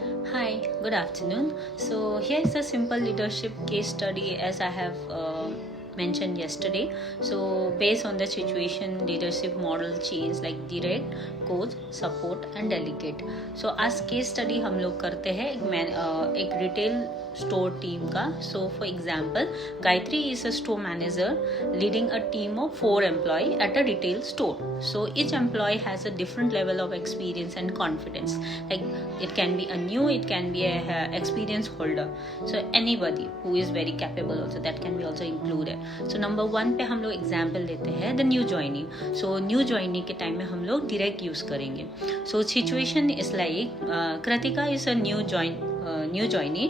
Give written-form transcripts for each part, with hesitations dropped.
Hi, good afternoon. So, here is a simple leadership case study as I have mentioned yesterday. So, based on the situation, leadership model change like direct, coach, support and delegate. So, आज case study हम लोग करते हैं एक retail store team का. So, for example, Gayatri is a store manager leading a team of 4 employees at a retail store. So, each employee has a different level of experience and confidence. Like it can be a new, it can be a experience holder. So, anybody who is very capable also, that can be also included. So, number 1 पे हम लोग example लेते हैं the new joining. So new joining के time में हम लोग direct use करेंगे. So situation is like Kritika is a new joinee.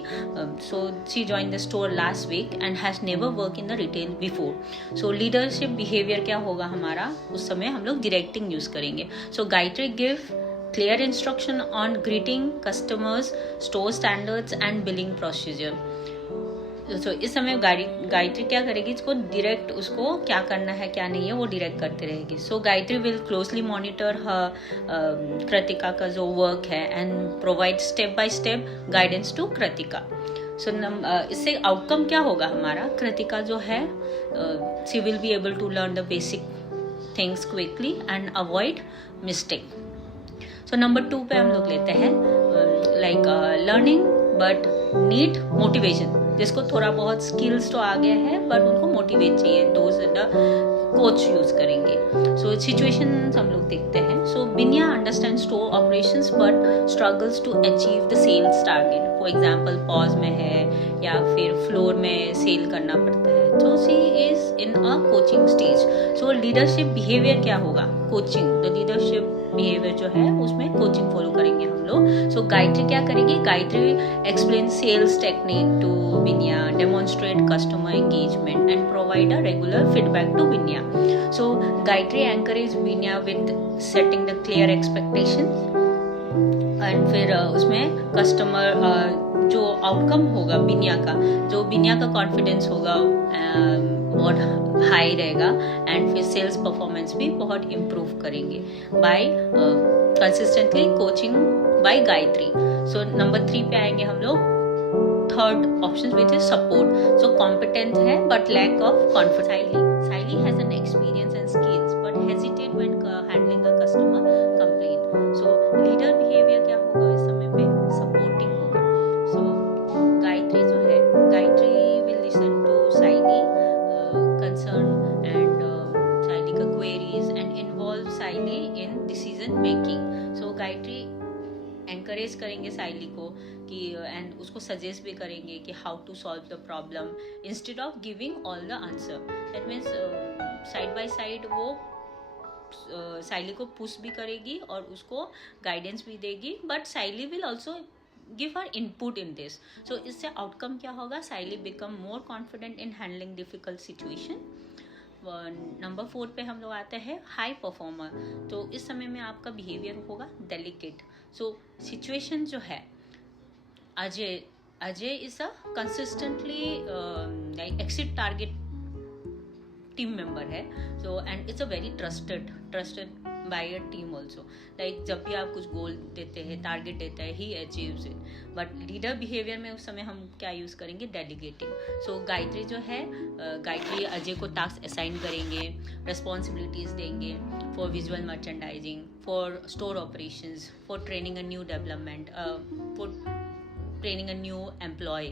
So she joined the store last week and has never worked in the retail before. So leadership behavior क्या होगा हमारा, उस समय हम लोग directing यूज करेंगे. So Gayatri give clear instruction on greeting customers, store standards and billing procedure. So इस समय गायत्री क्या करेगी, इसको डायरेक्ट उसको क्या करना है क्या नहीं है वो डायरेक्ट करते रहेगी. So Gayatri will closely monitor Kritika का जो वर्क है and provide step by step guidance to Kritika. So इससे आउटकम क्या होगा हमारा, कृतिका जो है she will be able to learn the basic things quickly and avoid mistake. So number 2 पे हम लोग लेते हैं like learning but need motivation. जिसको थोड़ा बहुत स्किल्स तो आ गया है बट उनको मोटिवेट चाहिए, तो कोच यूज करेंगे. सो सिचुएशन हम लोग देखते हैं. So Binya understand store operations but struggles to achieve the sales target. For example pause में है या फिर फ्लोर में सेल करना पड़ता है. So she is in a coaching stage. So leadership behaviour क्या होगा, कोचिंग. द लीडरशिप बिहेवियर जो है उसमें कोचिंग फॉलो करेंगे हम लोग. सो गायत्री क्या करेगी, Gayatri explain sales technique to Binya, demonstrate customer engagement and provide a regular feedback to Binya. So Gayatri encourage Binya with setting the clear expectations and फिर उसमें कस्टमर जो आउटकम होगा बिनिया का कॉन्फिडेंस होगा बहुत हाई रहेगा एंड फिर सेल्स परफॉर्मेंस भी बहुत इम्प्रूव करेंगे by consistently coaching by Gayatri. So number 3 पे आएंगे हम लोग. Third option which is support. So competent है but lack of confidence. Saili has an experience and skills but hesitate when handling a customer complaint. So leader behaviour क्या होगा इस समय पे, सपोर्टिंग होगा. सो गायत्री जो है, Gayatri will listen to Saili concern and Saili का queries and involve Saili in decision making. So Gayatri encourage करेंगे साइली को कि एंड उसको सजेस्ट भी करेंगे कि how to solve the problem instead of giving all the answer. That means side by side वो साइली को पुश भी करेगी और उसको गाइडेंस भी देगी but Saili will also give her input in this. So इससे आउटकम क्या होगा, Saili become more confident in handling difficult situation. Number 4 पे हम लोग आते हैं हाई परफॉर्मर. तो इस समय में आपका बिहेवियर होगा डेलिकेट. सो सिचुएशन जो है, Ajay is a consistently exceed target team member है. So and it's a very trusted by a team also. Like जब भी आप कुछ गोल देते हैं, टारगेट देते हैं, he achieves it. But leader behaviour में उस समय हम क्या यूज करेंगे, डेलीगेटिंग. सो गायत्री जो है, गायत्री अजय को टास्क असाइन करेंगे, रिस्पॉन्सिबिलिटीज देंगे for visual merchandising, for store operations, for training a new development, for training a new employ.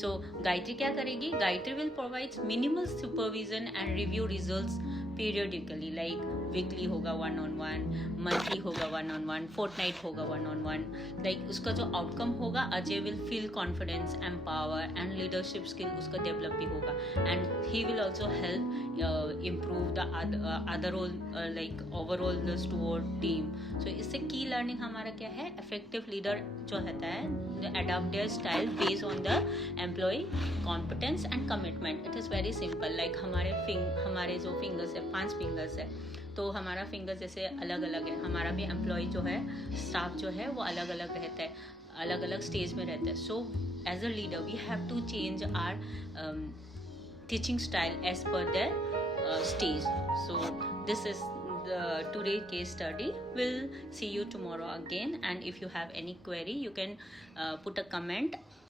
So Gayatri क्या करेगी, Gayatri will provide minimal supervision and review results periodically. Like weekly होगा 1-on-1, monthly होगा 1-on-1, Fortnite होगा 1-on-1. Like उसका जो outcome होगा, Ajay will feel confidence, empower and leadership skill उसका develop भी होगा and he will also help improve the other like overall the store team. So इससे की लर्निंग हमारा क्या है, इफेक्टिव लीडर जो रहता है adopt their style based on the employee competence and commitment. It is very simple. Like हमारे जो फिंगर्स है, 5 फिंगर्स है, तो हमारा फिंगर जैसे अलग अलग है, हमारा भी एम्प्लॉय जो है, स्टाफ जो है वो अलग अलग रहता है, अलग अलग स्टेज में रहता है. So as a leader we have to change our teaching style as per their stage. So this is today case study. We'll see you tomorrow again, and if you have any query, you can put a comment